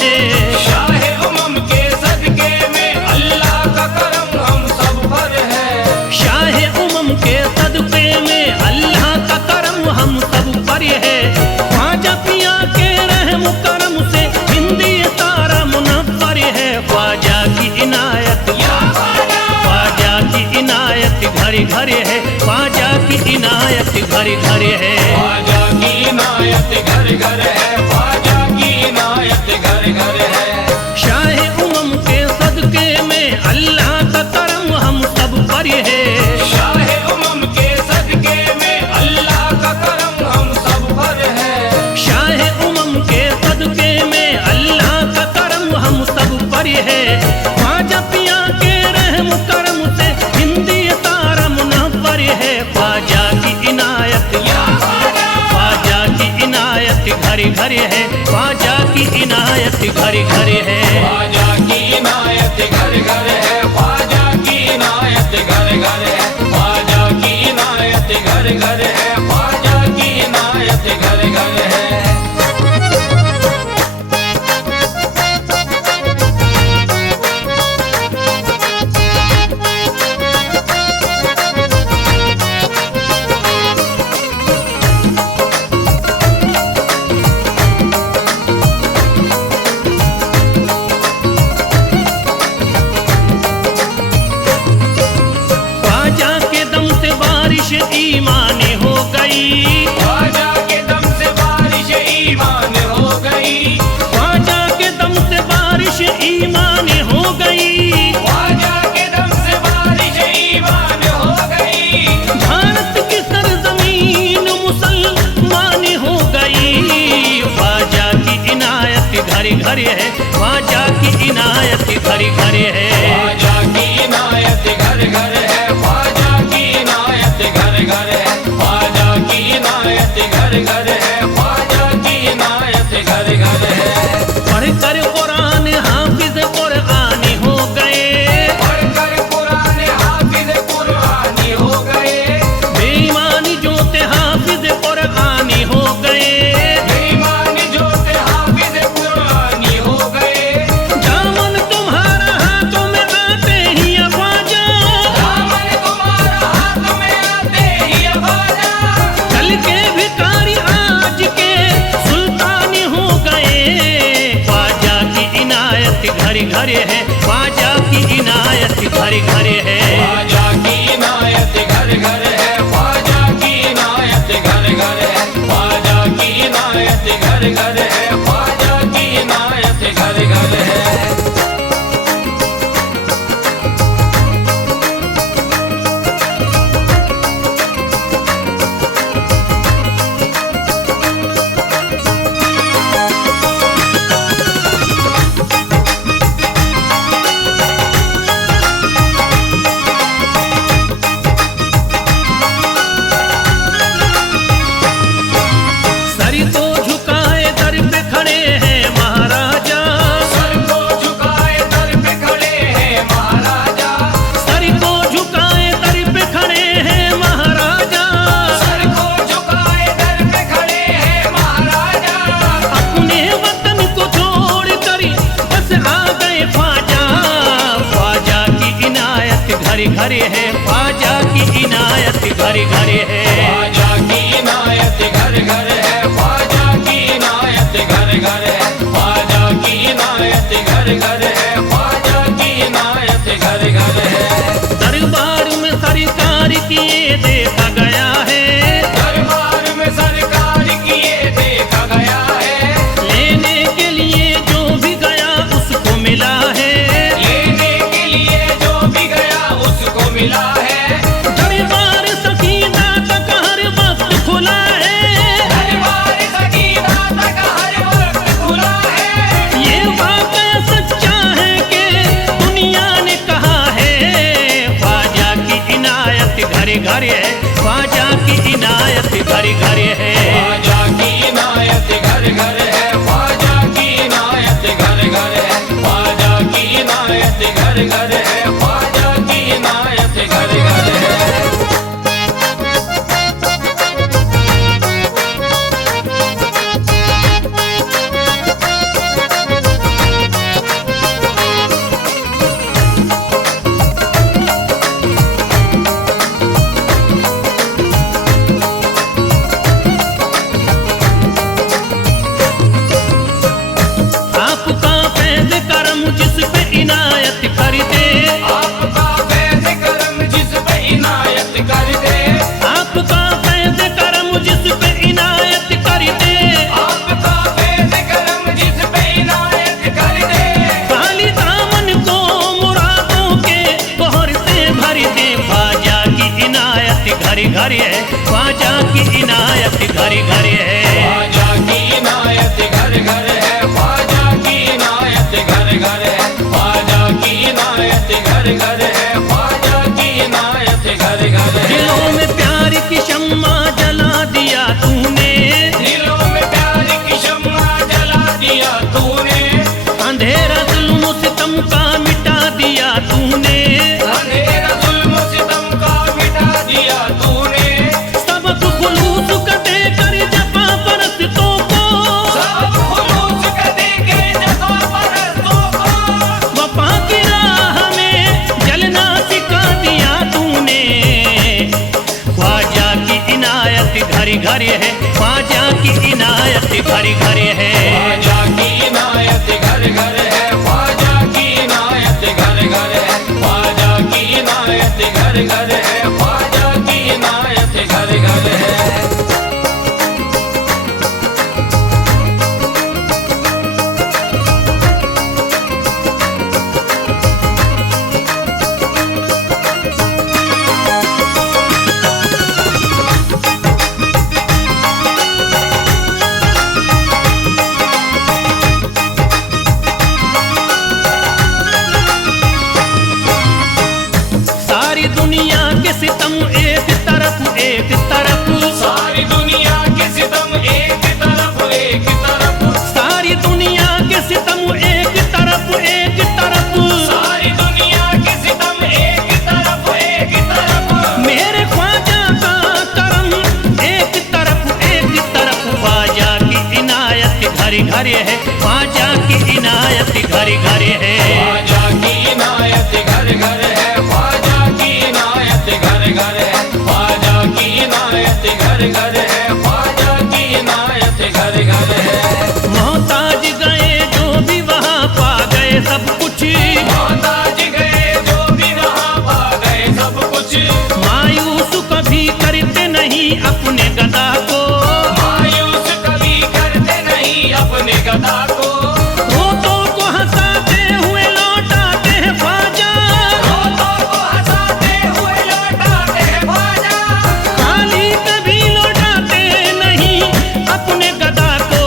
है। शाहे उमम के सदके में अल्लाह का करम हम सब पर है। शाहे उमम के सदके में अल्लाह का करम हम सब पर है। ख्वाजा पिया के रहम करम से हिंदी तारा मुनव्वर है। ख्वाजा की इनायत, ख्वाजा की इनायत घर घर है। ख्वाजा की इनायत घर घर है। ख्वाजा की इनायत घर घर है। ख्वाजा की इनायत घर घर है। शाहे उमम के सदके में अल्लाह का करम हम सब पर है। शाहे उमम के सदके में अल्लाह का करम हम सब पर है। शाहे उमम के सदके में अल्लाह का करम हम सब पर है। ख्वाजा पिया के रहम करम से हिंदी तारा मुनव्वर है। ख्वाजा की इनायत, ख्वाजा की इनायत घर घर है। ख्वाजा की इनायत घर घर है। ख्वाजा की इनायत घर घर है। ख्वाजा की इनायत घर घर है। ख्वाजा की इनायत घर घर है। ख्वाजा की इनायत घर घर है। ख्वाजा के दम से बारिश ईमान हो गई। ख्वाजा के दम से बारिश ईमान हो गई। ख्वाजा के दम से बारिश ईमान हो गई। ख्वाजा के दम से बारिश ईमान हो गई। भारत की सरजमीन मुसलमान हो गई। ख्वाजा की इनायत घर घर है। ख्वाजा की इनायत घर घर है। ख्वाजा की इनायत घर घर है। ख्वाजा की इनायत घर घर है। ख्वाजा की इनायत घर घर है। ख्वाजा की इनायत घर घर है। पढ़कर कुरान हाफिज कुरानी हो गए। पढ़कर कुरान हाफिज कुरानी हो गए। बेईमानी जोते हाफिज कुरानी हो गए। बेईमान जो थे हाफिज कुरानी हो गए। दामन तुम्हारा हाथों में आते ही ख्वाजा, दामन तुम्हारा हाथ में आते ही ख्वाजा। कल के भिखारी आज के सुल्तान हो गए। ख्वाजा की इनायत घर घर है। ख्वाजा की इनायत घर घर है। ख्वाजा की इनायत घर घर है। ख्वाजा की इनायत घर घर है। ख्वाजा की इनायत घर घर है। ख्वाजा की इनायत घर घर है। सर को झुकाए दर पे खड़े हैं महाराजा। सर को झुकाए दर पे खड़े हैं महाराजा। सर को झुकाए दर पे खड़े हैं महाराजा। सर को झुकाए दर पे खड़े हैं महाराजा। अपने वतन को छोड़ कर बस आ गए ख्वाजा। ख्वाजा की इनायत घर घर है। ख्वाजा की इनायत घर घर है। ख्वाजा की इनायत घर घर है। ख्वाजा की इनायत घर घर है। ख्वाजा की इनायत घर घर है। ख्वाजा की इनायत घर घर है। दरबार में सरकार किए देखा गया है। दरबार में सरकार किए देखा गया है। लेने के लिए जो भी गया उसको मिला है। लेने के लिए जो भी गया उसको मिला है। दरबार सकीना तक हर वक्त खुला है। दरबार सकीना तक हर वक्त खुला है। ये वाक़या सच्चा है कि दुनिया ने कहा है। ख्वाजा की इनायत घर घर है। ख्वाजा की इनायत घर घर है। ख्वाजा की इनायत घर घर है। ख्वाजा की इनायत घर घर है। ख्वाजा की इनायत घर घर है। ख्वाजा की इनायत घर घर है। घर है, ख्वाजा की इनायत घर घर है। ख्वाजा की इनायत घर घर है, ख्वाजा की इनायत घर घर है, ख्वाजा की इनायत घर घर है, ख्वाजा की इनायत घर घर है। दिलों में प्यार की शम्मा जला दिया तूने, दिलों में प्यार की शम्मा जला दिया तूने, अंधेरा जुल्म सितम का मिटा दिया तूने, अंधेरा जुल्म सितम का मिटा दिया तूने, सबक खुलूस का देकर जफा परस्तों को, सब खुलूस का देके जफा परस्तों को, वफा की राह में जलना सिखा दिया तूने। ख्वाजा की इनायत घर घर है, ख्वाजा की इनायत घर घर है। ख्वाजा की इनायत घर घर है, ख्वाजा की इनायत घर घर है, ख्वाजा की इनायत घर घर है, ख्वाजा की इनायत घर घर है। सारी दुनिया के सितम एक तरफ एक तरफ, सारी दुनिया के सितम एक तरफ एक तरफ, सारी दुनिया के सितम एक तरफ एक तरफ, सारी दुनिया के सितम एक तरफ एक तरफ, मेरे ख्वाजा का करम एक तरफ, ख्वाजा की इनायत घर घर है, ख्वाजा की इनायत घर घर है। ख्वाजा की इनायत घर घर है, ख्वाजा की इनायत घर घर है, ख्वाजा की इनायत घर घर है, ख्वाजा की इनायत घर घर है। मोहताज गए जो भी वहाँ पा गए सब कुछ, मोहताज गए जो भी वहाँ पा गए सब कुछ, मायूस कभी करते नहीं अपने गदा को, मायूस कभी करते नहीं अपने गदा को, रोतों को हंसाते हुए लौटाते हैं ख्वाजा, रोतों को हंसाते हुए लौटाते हैं ख्वाजा, खाली कभी लौटाते नहीं अपने गदा को।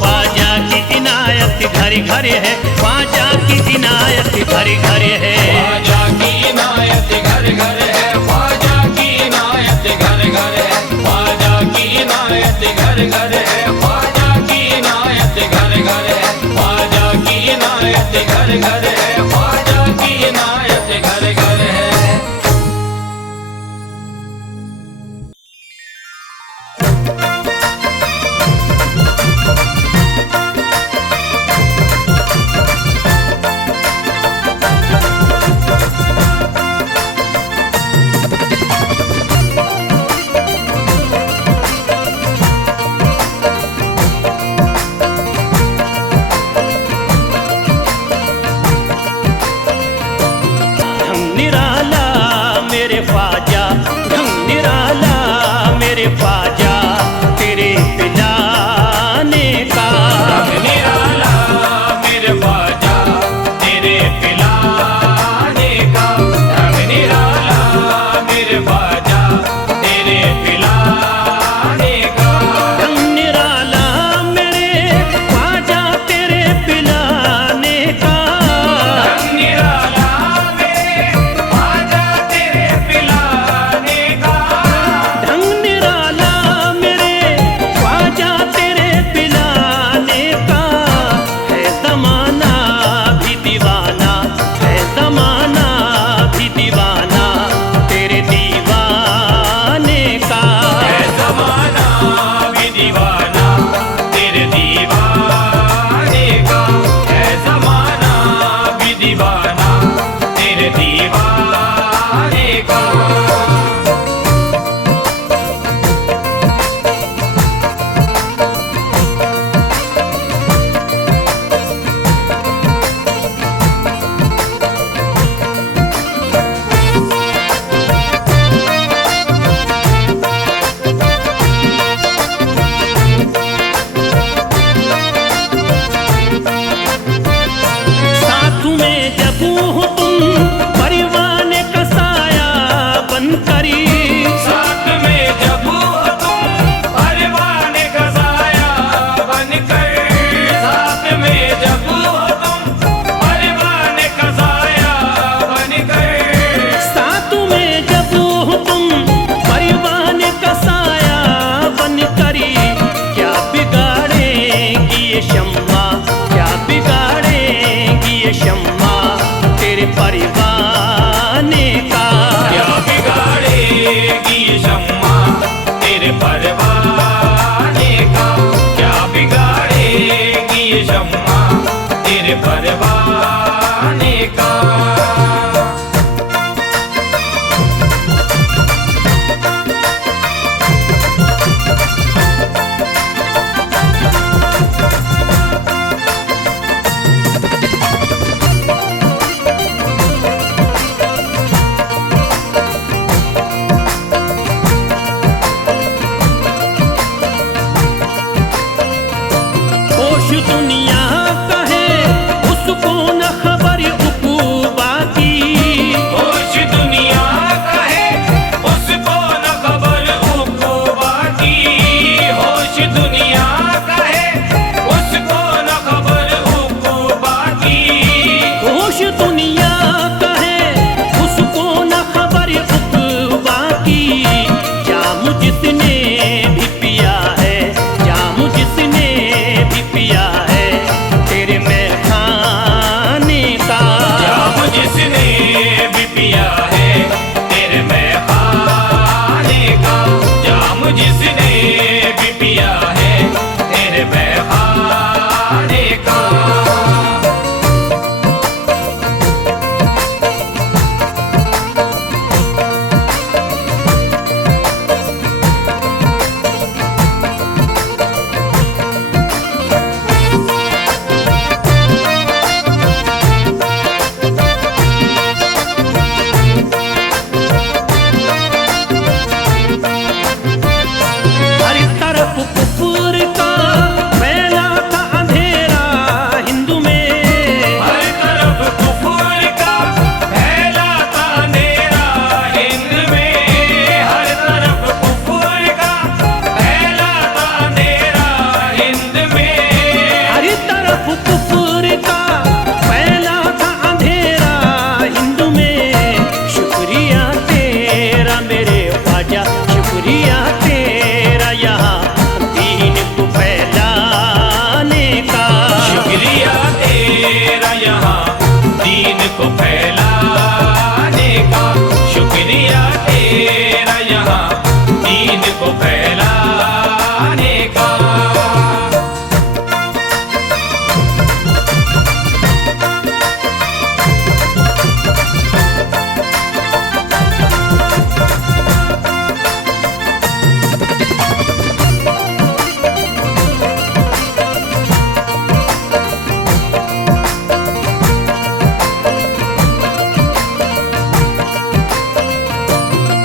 ख्वाजा की इनायत घर घर है, ख्वाजा की इनायत घर घर है। ख्वाजा की इनायत घर घर है, ख्वाजा की इनायत घर घर है, ख्वाजा की इनायत घर घर है, ख्वाजा की इनायत घर घर है, ख्वाजा की इनायत घर घर है, ख्वाजा की इनायत घर घर है। परवाने का। होश दुनिया का है उसको न खबर उकूबा की। होश दुनिया का है उसको न खबर उक़ूबा की। होश दुनिया का है उसको न खबर उक़ूबा की। होश दुनिया का है उसको न खबर उकूबा की। जाम जिसने भी पिया है, जाम जिसने भी पिया है तेरे में खाने का। जाम जिसने भी पिया है तेरे में खाने का। जाम जिसने भी पिया है तेरे में खाने का। हर तरफ कुफर का फैला था अंधेरा हिंदू में। हर तरफ कुफर का फैला था अंधेरा हिंद में। हर तरफ कुफर का फैला था अंधेरा हिंद में। हर तरफ कुफर का फैला था अंधेरा हिंदू में। शुक्रिया तेरा मेरे ख्वाजा, शुक्रिया तेरा यहाँ दीन को फैलाने का। शुक्रिया तेरा यहाँ दीन को फैलाने का। शुक्रिया तेरा यहाँ दीन को फैलाने का।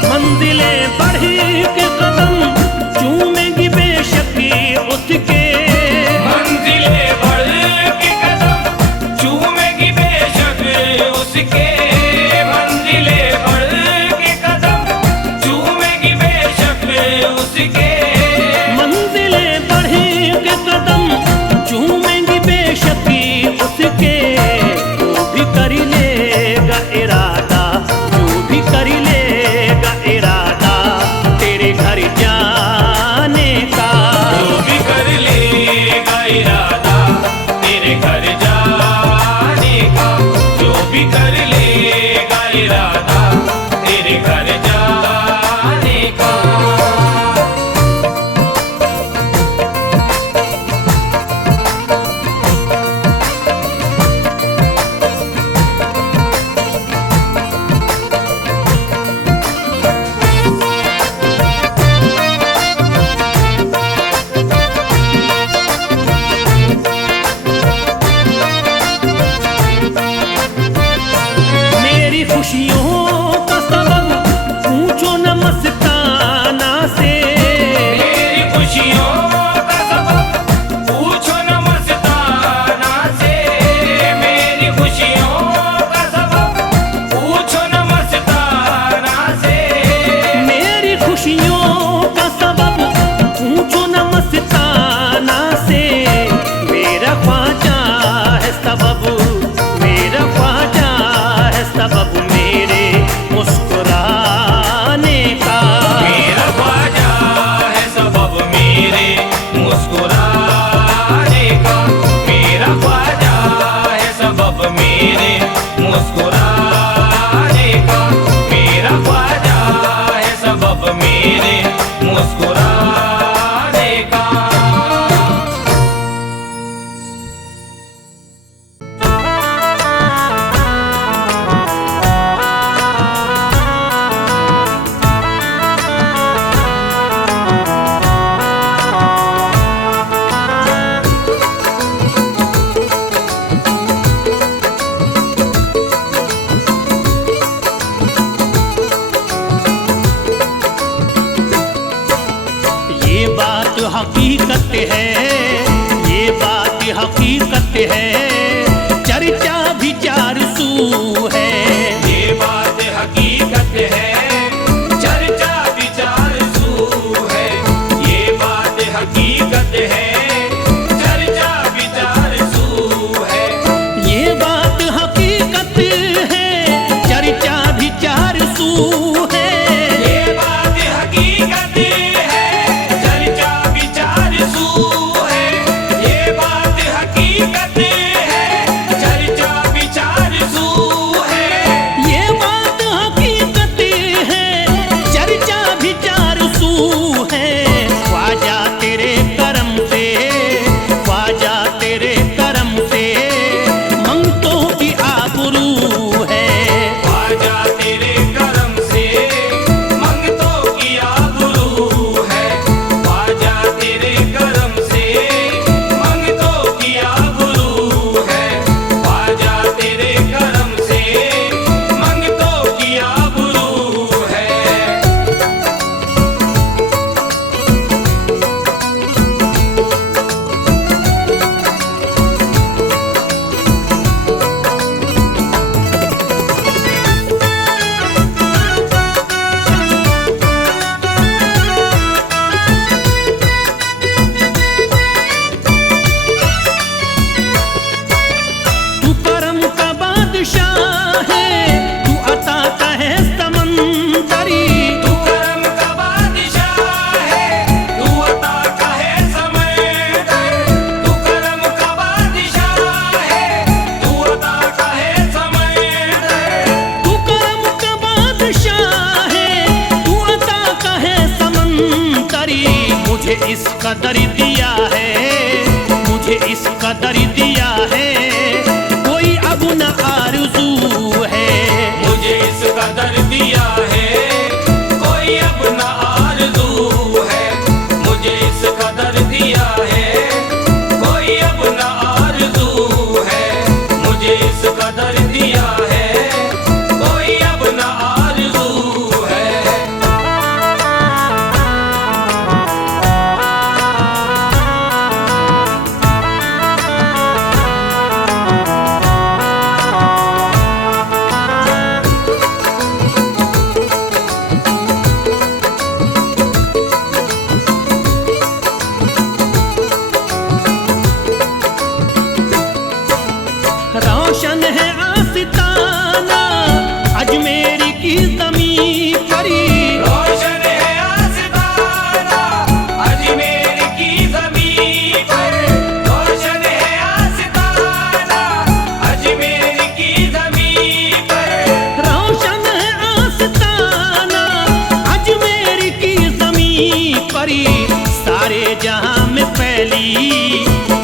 मंजिलें बढ़ी के कदम हकीकत है, ये बात हकीकत है, चर्चा विचार सू है। ये बात हकीकत है, चर्चा विचार सू है। ये बात हकीकत है, चर्चा विचार सू है। ये बात हकीकत है, चर्चा विचार सू है। ये बात हकीकत है, चर्चा विचार सू है। ये बात हकीकत है, चर्चा विचार सू है। ये बात हकीकत है, चर्चा विचार सू है। ख्वाजा तेरे करम से, ख्वाजा तेरे करम से मंगतों की आबरू है। ख्वाजा तेरे करम से मंगतों की आबरू है। ख्वाजा तेरे करम से मंगतों की आबरू है। ख्वाजा तेरे करम से मंगतों की आबरू है। तू करम का बादशाह है, तू अता का है समंदरी। तू करम का बादशाह है, तू अता का है समंदर। तू करम का बादशाह है, तू अता का है समंदर। तू करम का बादशाह है, तू अता का है समंदरी। मुझे इस कदर दिया है, मुझे इस कदर दिया है, कोई अब न आरज़ू है। मुझे इस कदर दिया है, कोई अब न आरज़ू है। मुझे इस कदर दिया है, कोई अब न आरज़ू है। मुझे इस कदर दिया है, कोई अब न आरज़ू है। रोशन है आस्ताना अजमेर की ज़मीं परी। रोशन है आस्ताना अजमेर की ज़मीं पर। रोशन है आस्ताना अजमेर की ज़मीं पर। रोशन है आस्ताना अजमेर की ज़मीं परी। सारे जहां में फैली,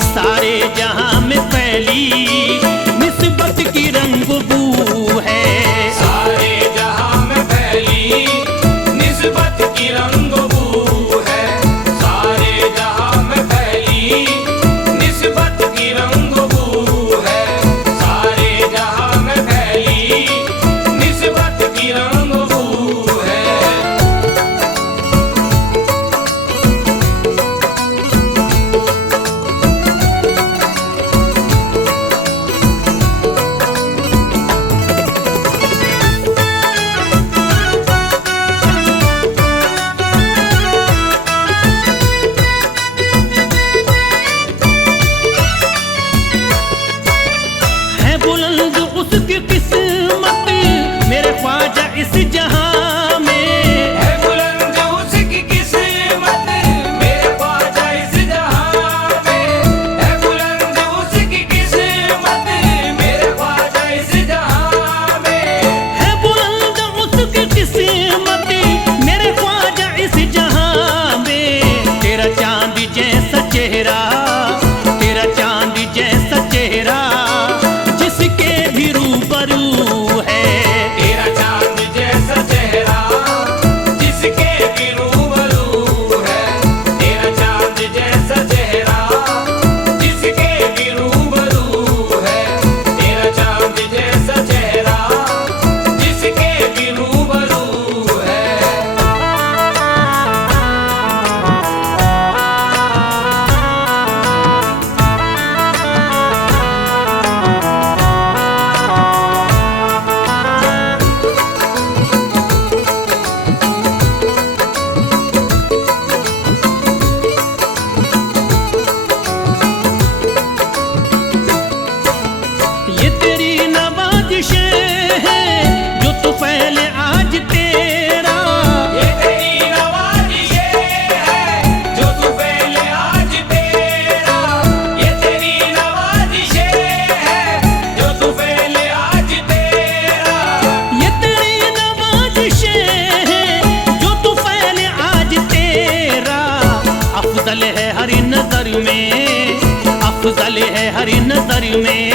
सारे जहां में फैली निस्बत की रंग बू है। सारे जहां में फैली निस्बत की रंग बू है। सारे जहां में फैली निस्बत की रंग बू है। सारे जहां में फैली निस्बत की रंग बू है। है बुलंद उसकी किस्मत मेरे ख्वाजा इस जहां में। है बुलंद उसकी किस्मत मेरे ख्वाजा इस जहां में। है बुलंद उसकी किस्मत मेरे ख्वाजा इस जहां में। है बुलंद उसकी किस्मत मेरे ख्वाजा इस जहां में। तेरा चांद जैसा चेहरा, तेरा चांद जैसा चेहरा जिसके भी रूबरू है। तेरा चांद जैसा में